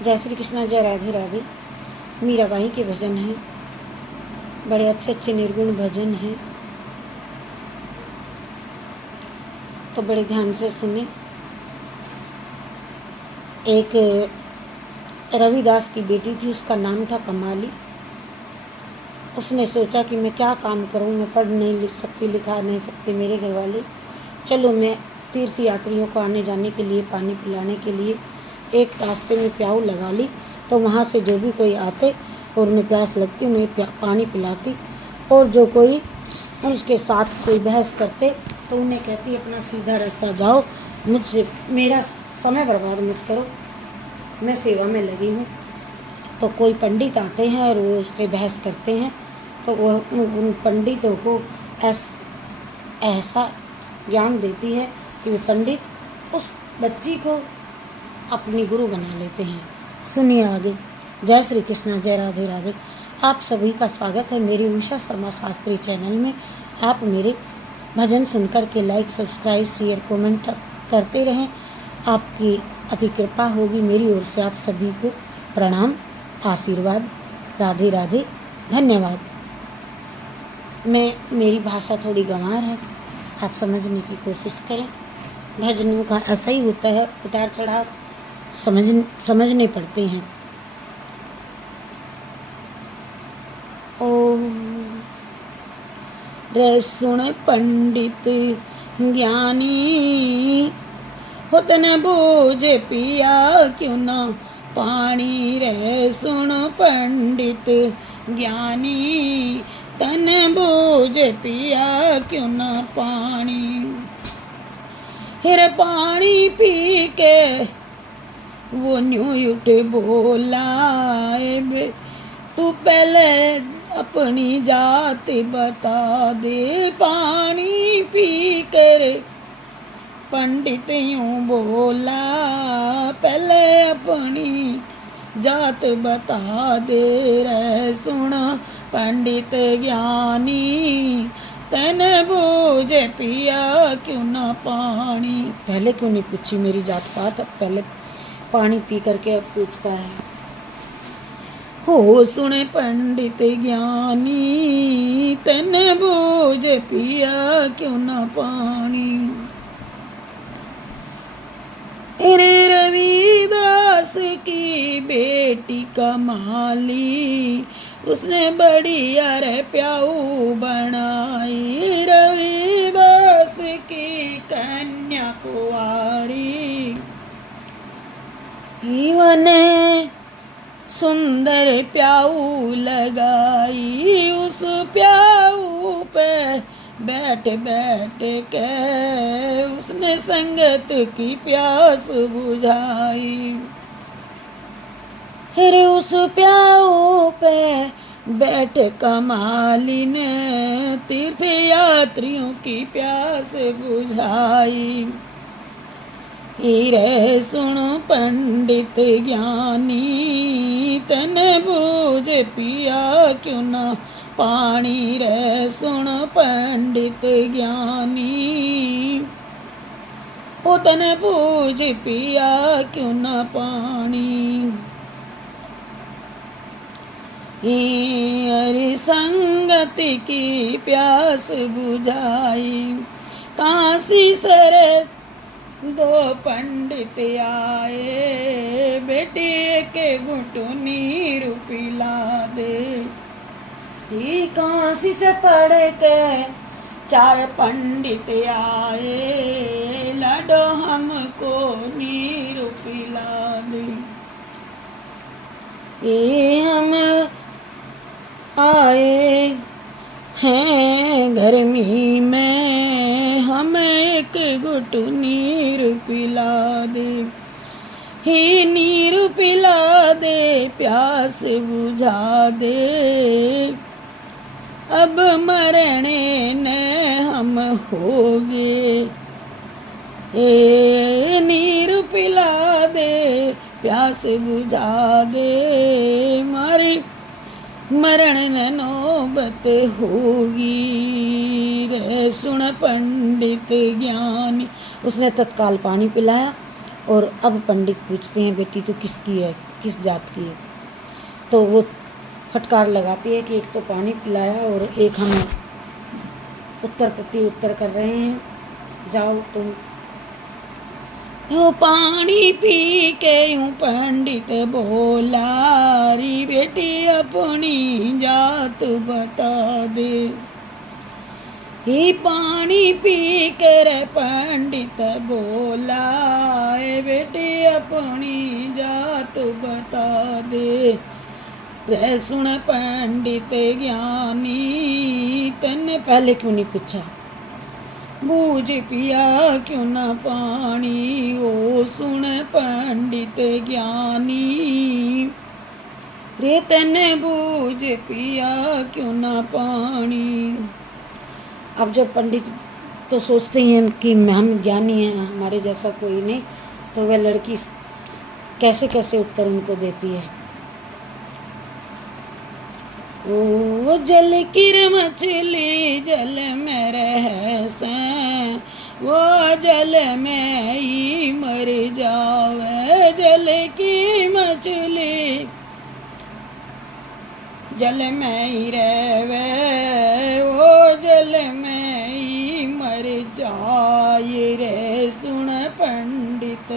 जय श्री कृष्णा, जय राधे राधे। मीराबाई के भजन हैं, बड़े अच्छे अच्छे निर्गुण भजन हैं, तो बड़े ध्यान से सुने। एक रविदास की बेटी थी, उसका नाम था कमाली। उसने सोचा कि मैं क्या काम करूं, मैं पढ़ नहीं लिख सकती, लिखा नहीं सकती, मेरे घर वाले, चलो मैं तीर्थ यात्रियों को आने जाने के लिए पानी पिलाने के लिए एक रास्ते में प्याऊ लगा ली। तो वहाँ से जो भी कोई आते और उन्हें प्यास लगती उन्हें पानी पिलाती, और जो कोई उसके साथ कोई बहस करते तो उन्हें कहती अपना सीधा रास्ता जाओ, मुझसे मेरा समय बर्बाद मत करो, मैं सेवा में लगी हूँ। तो कोई पंडित आते हैं और वो उससे बहस करते हैं, तो वह उन पंडितों को ऐसा ज्ञान देती है कि वो पंडित उस बच्ची को अपनी गुरु बना लेते हैं। सुनिए आगे। जय श्री कृष्णा, जय राधे राधे। आप सभी का स्वागत है मेरी उषा शर्मा शास्त्री चैनल में। आप मेरे भजन सुनकर के लाइक, सब्सक्राइब, शेयर, कमेंट करते रहें। आपकी अति कृपा होगी। मेरी ओर से आप सभी को प्रणाम, आशीर्वाद। राधे राधे, धन्यवाद। मेरी भाषा थोड़ी गंवार है, आप समझने की कोशिश करें। भजनों का ऐसा ही होता है, उतार चढ़ाव समझने पड़ते हैं। ओ रे सुन पंडित ज्ञानी, हो तने बूझ पिया क्यों ना पानी। रे सुन पंडित ज्ञानी, तने बूझ पिया क्यों ना पानी। हिर पानी पी के वो न्यू उठ बोला, तू पहले अपनी जात बता दे। पानी पी कर पंडित यूं बोला, पहले अपनी जात बता दे। रे सुन पंडित ज्ञानी, तने बूझ पिया क्यों ना पानी। पहले क्यों नहीं पूछी मेरी जात पात, पहले पानी पी करके अब पूछता है। हो सुने पंडित ज्ञानी, तने बूझ पिया क्यों ना पानी। अरे रविदास की बेटी कमाली, उसने बड़ी अरे प्याऊ बनाई। रविदास की कन्या कुंवारी, ने सुंदर प्याऊ लगाई। उस प्याऊ पे बैठ बैठ के उसने संगत की प्यास बुझाई। फिर उस प्याऊ पे बैठ कमाली ने तीर्थ यात्रियों की प्यास बुझाई। रे सुनो पंडित ज्ञानी, तने बूझ पिया क्यों ना पानी। रे सुन पंडित ज्ञानी, ओ तने बूझ पिया क्यों ना पानी। अरे संगति की प्यास बुझाई, काशी सरे दो पंडित आए। बेटी के घुट नीर पिला दे। काशी से पढ़ के चार पंडित आए। लाडो हमको नीर पिला दे। ये हम आए हैं गर्मी में, हमें एक घुट नीर पिला दे। ही नीर पिला दे, प्यास बुझा दे। अब मरने ने हम होगे। नीर पिला दे, प्यास बुझा दे। मारी मरण न नौबत होगी। रे सुन पंडित ज्ञानी, उसने तत्काल पानी पिलाया और अब पंडित पूछते हैं बेटी तू किसकी है, किस जात की है। तो वो फटकार लगाती है कि एक तो पानी पिलाया और एक हमें उत्तर प्रति उत्तर कर रहे हैं, जाओ तुम। वो पानी पी के यूं पंडित बोला, री बेटी अपनी जात बता दे। ही पानी पी के रे पंडित बोला, ए बेटी अपनी जात बता दे। रे सुन पंडित ज्ञानी, तन्ने पहले क्यों नहीं पूछा, बूझ पिया क्यों न पानी। ओ सुन पंडित ज्ञानी, रे तन्ने बूझ पिया क्यों न पानी। अब जब पंडित तो सोचते हैं कि हम ज्ञानी हैं, हमारे जैसा कोई नहीं, तो वह लड़की कैसे कैसे उत्तर उनको देती है। ओ जल की मछली जल में रहसे, वो जल में ही मर जावे। जल की मछली जल में ही रहवे, वो जल में ही मर जाए। रे सुन पंडित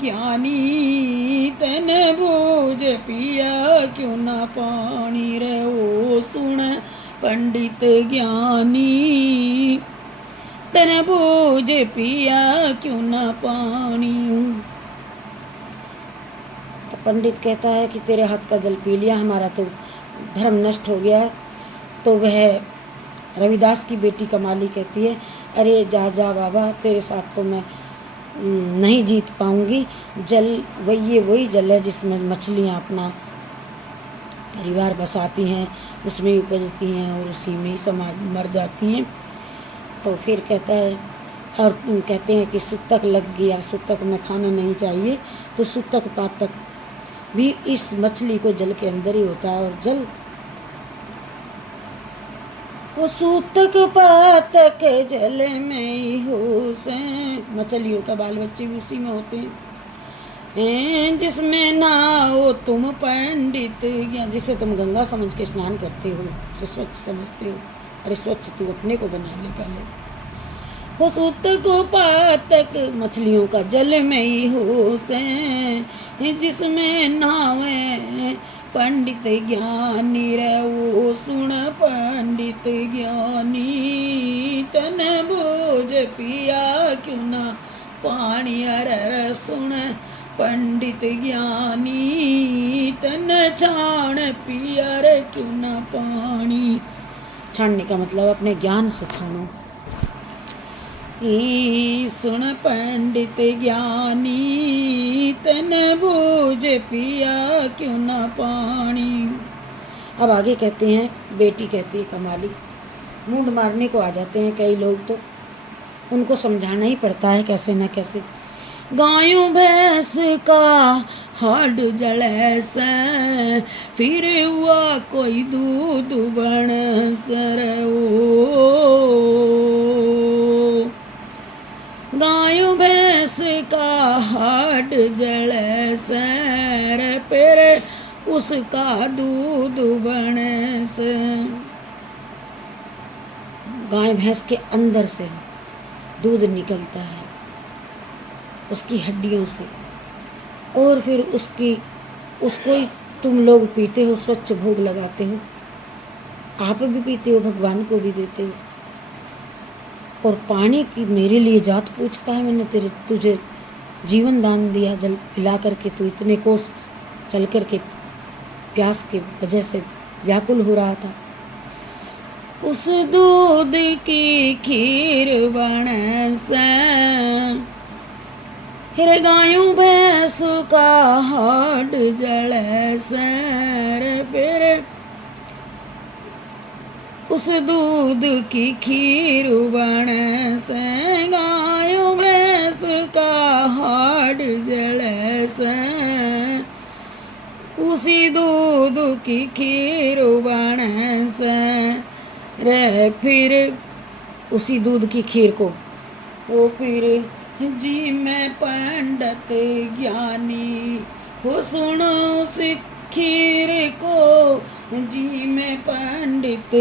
ज्ञानी, तन बूझ पिया क्यों न पानी। रे ओ सुन पंडित ज्ञानी, तन बूझ पिया क्यों न पानी। तो पंडित कहता है कि तेरे हाथ का जल पी लिया, हमारा तो धर्म नष्ट हो गया। तो वह रविदास की बेटी कमाली कहती है, अरे जा जा बाबा, तेरे साथ तो मैं नहीं जीत पाऊंगी। जल वही जल है जिसमें मछलियाँ अपना परिवार बसाती हैं, उसमें ही उपजती हैं और उसी में ही समाज मर जाती हैं। तो फिर कहता है, और कहते हैं कि सूतक लग गया, सूतक में खाना नहीं चाहिए। तो सूतक पातक भी इस मछली को जल के अंदर ही होता है। और जल वो सूतक पातक जल में ही हो से, मछलियों का बाल बच्चे भी उसी में होते हैं। जिसमें नाओ तुम पंडित, या जिसे तुम गंगा समझ के स्नान करते हो, उसे स्वच्छ समझते हो। अरे स्वच्छ तू अपने को बना ले पहले। वो सूतक पातक मछलियों का जल में ही हो से, जिसमें नावे पंडित ज्ञानी। रे वो सुन पंडित ज्ञानी, तन बूझ पिया क्यों न पानी। अरे सुन पंडित ज्ञानी, तन छाण पिया रे क्यों न पानी। छाणने का मतलब अपने ज्ञान से छानो। सुन पंडित ज्ञानी, तन बूझ पिया क्यों न पानी। अब आगे कहते हैं, बेटी कहती है कमाली, मूंड मारने को आ जाते हैं कई लोग, तो उनको समझाना ही पड़ता है कैसे न कैसे। गायों भैंस का हाड जले से, फिर हुआ कोई दूध बन सर। गायों भैंस का हाड जले सर, फिर उसका दूध बने से। गाय भैंस के अंदर से दूध निकलता है, उसकी हड्डियों से, और फिर उसको ही तुम लोग पीते हो, स्वच्छ भोग लगाते हो, आप भी पीते हो, भगवान को भी देते हो। और पानी की मेरे लिए जात पूछता है, मैंने तुझे जीवन दान दिया, जल पिला करके तू इतने कोस चल करके प्यास की वजह से व्याकुल हो रहा था। उस दूध की खीर बने से, फिर गायों भैंस का हाड जले से, फिर उस दूध की खीर बने से। गायों भैंस का हाड जले से, उसी दूध की खीर बने से। रे फिर उसी दूध की खीर को वो फिर जी मैं पंडित ज्ञानी हो सुनो सिखीर को, जी मैं पंडित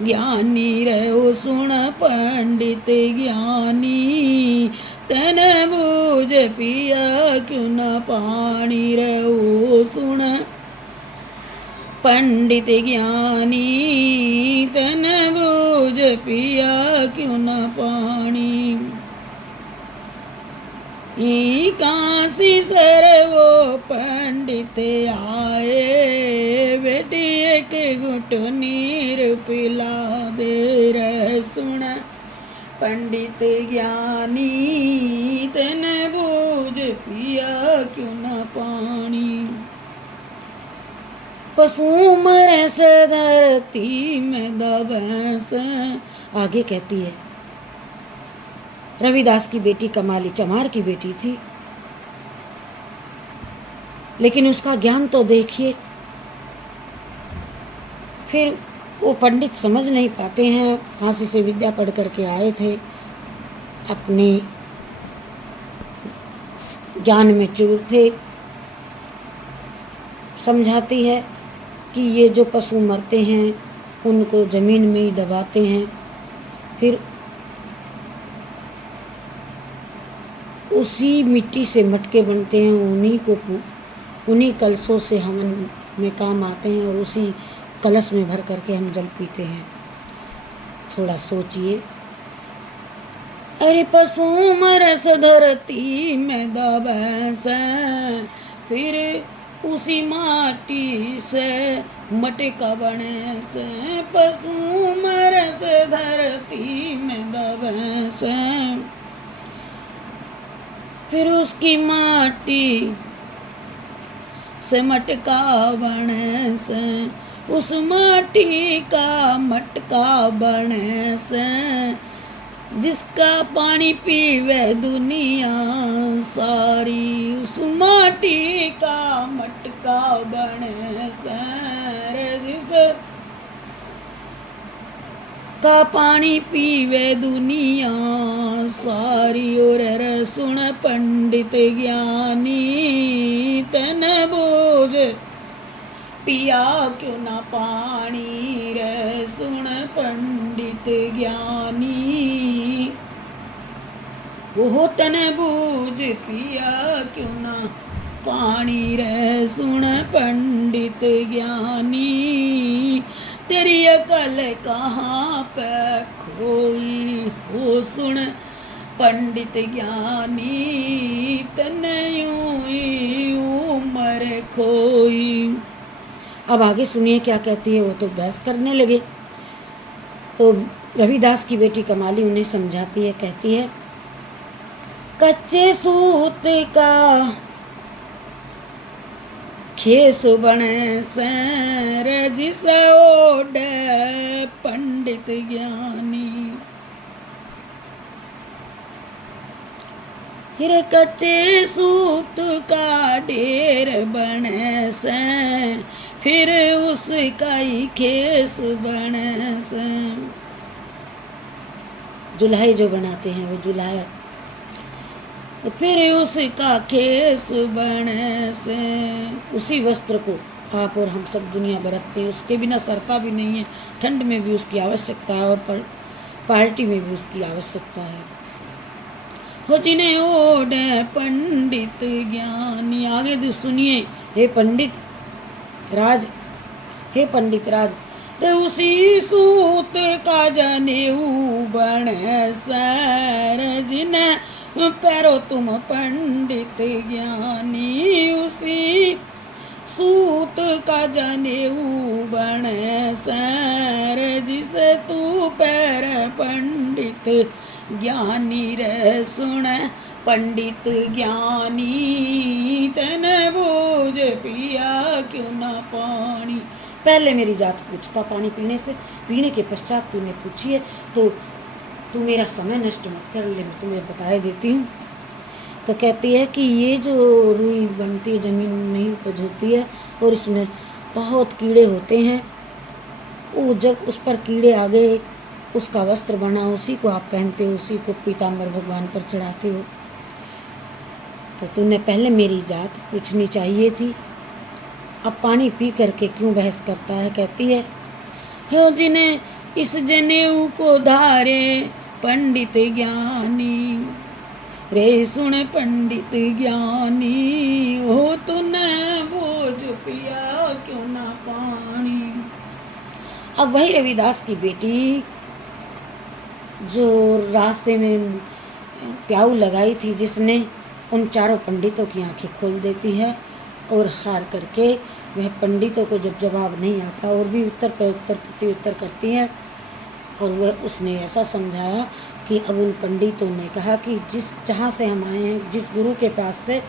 ज्ञानी रहो सुन पंडित ज्ञानी, तन बूझ पिया क्यों न पानी रहो सुन पंडित ज्ञानी, तन बूझ पिया क्यों न पानी। काशी सर वो पंडित आए, बेटी एक घुट नीर पिला दे रह सुन पंडित ज्ञानी, तन बूझ पिया क्यों न पानी। पशु मरे से धरती में दबे से। आगे कहती है, रविदास की बेटी कमाली चमार की बेटी थी, लेकिन उसका ज्ञान तो देखिए। फिर वो पंडित समझ नहीं पाते हैं, काशी से विद्या पढ़ करके आए थे, अपने ज्ञान में चूर थे। समझाती है कि ये जो पशु मरते हैं उनको जमीन में ही दबाते हैं, फिर उसी मिट्टी से मटके बनते हैं, उन्हीं कलशों से हवन में काम आते हैं और उसी कलश में भर करके हम जल पीते हैं। थोड़ा सोचिए। अरे पशु मरस धरती में दबस, फिर उसी माटी से मटका बने से। पशु मरस धरती में दबस, फिर उसकी माटी से मटका बने से। उस माटी का मटका बने से, जिसका पानी पीवे दुनिया सारी। उस माटी का मटका बने से, जिस का पानी पीवे दुनिया सारी। और सुन पंडित ज्ञानी, तन बोझ पिया क्यों न पानी रे। सुन पंडित ज्ञानी, वो तन बूझ पिया क्यों न पानी रे। सुन पंडित ज्ञानी, तेरी अकल कहाँ पे खोई हो। सुन पंडित ज्ञानी, तन यूं उमर खोई। अब आगे सुनिए क्या कहती है। वो तो बहस करने लगे, तो रविदास की बेटी कमाली उन्हें समझाती है, कहती है, कच्चे सूत का खेस बने सैर, जिस ओढ़ पंडित ज्ञानी। हिरे कच्चे सूत का ढेर बने से, फिर उसका ही खेस बने से। जुल्हाई जो बनाते हैं वो जुल्हा, फिर उसका खेस बने से। उसी वस्त्र को आप और हम सब दुनिया बरतते हैं, उसके बिना सरता भी नहीं है। ठंड में भी उसकी आवश्यकता है और पार्टी में भी उसकी आवश्यकता है। हो जिन्हें ओढ़ पंडित ज्ञानी। आगे सुनिए। हे पंडित राज, हे पंडित राज, उसी सूत का जनेऊ बने सर, जिन्हें पैरो तुम पंडित ज्ञानी। उसी सूत का जनेऊ बने सर, जिसे तू पैर पंडित ज्ञानी रे। सुन पंडित ज्ञानी, तन बोझ पिया क्यों न पानी। पहले मेरी जात पूछता पानी पीने के पश्चात तूने पूछी है, तो तू मेरा समय नष्ट मत कर ले, मैं तुम्हें बता देती हूँ। तो कहती है कि ये जो रुई बनती है, ज़मीन नहीं उपज होती है और इसमें बहुत कीड़े होते हैं। वो जब उस पर कीड़े आ गए, उसका वस्त्र बना, उसी को आप पहनते हो, उसी को पीताम्बर भगवान पर चढ़ाते हो। तो तूने पहले मेरी जात पूछनी चाहिए थी, अब पानी पी करके क्यों बहस करता है। कहती है, हो जिन्हें इस जनेऊ को धारे पंडित ज्ञानी, रे सुन पंडित ज्ञानी, हो तूने बोझ पिया क्यों ना पानी। अब वही रविदास की बेटी जो रास्ते में प्याऊ लगाई थी, जिसने उन चारों पंडितों की आंखें खोल देती है, और हार करके वह पंडितों को जब जवाब नहीं आता और भी उत्तर पर उत्तर प्रत्युत्तर करती है, और वह उसने ऐसा समझाया कि अब उन पंडितों ने कहा कि जहाँ से हम आए हैं, जिस गुरु के पास से,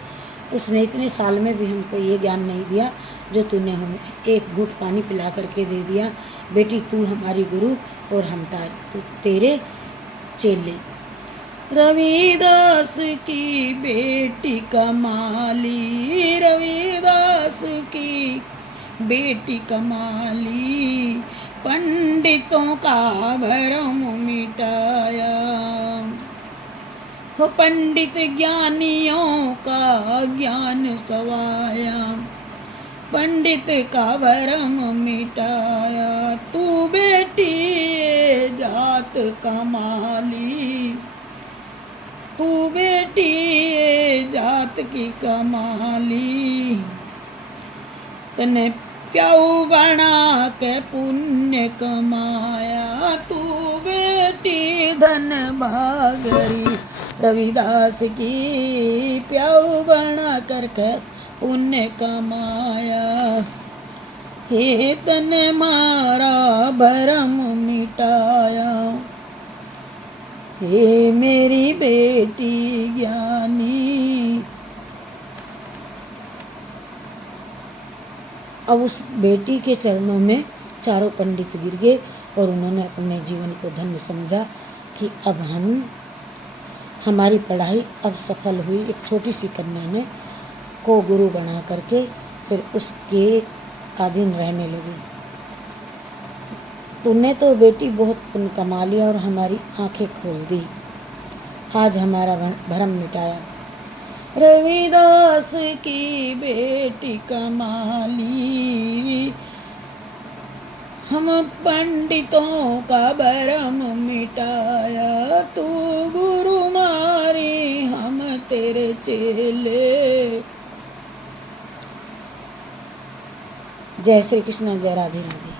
उसने इतने साल में भी हमको ये ज्ञान नहीं दिया जो तूने हमें एक घूंट पानी पिला करके दे दिया। बेटी तू हमारी गुरु और हम तेरे चेले। रविदास की बेटी कमाली, रविदास की बेटी कमाली, पंडितों का भरम मिटाया, हो पंडित ज्ञानियों का ज्ञान सवाया, पंडित का भरम मिटाया। तू बेटी ये जात कमाली, तू बेटी ये जात की कमाली, तने प्याऊ बना के पुण्य कमाया। तू बेटी धन भागरी रविदास की, प्याऊ बना करके पुण्य कमाया। हे तने मारा भरम मिटाया, हे मेरी बेटी ज्ञानी। अब उस बेटी के चरणों में चारों पंडित गिर गए और उन्होंने अपने जीवन को धन्य समझा कि अब हमारी पढ़ाई अब सफल हुई। एक छोटी सी कन्या ने को गुरु बना करके फिर उसके अधीन रहने लगी। तूने तो बेटी बहुत पुण्य कमा लिया और हमारी आंखें खोल दी, आज हमारा भरम मिटाया। रविदास की बेटी कमाली, हम पंडितों का भरम मिटाया। तू गुरु मारी हम तेरे चेले। जय श्री कृष्ण, जय राधे राधे।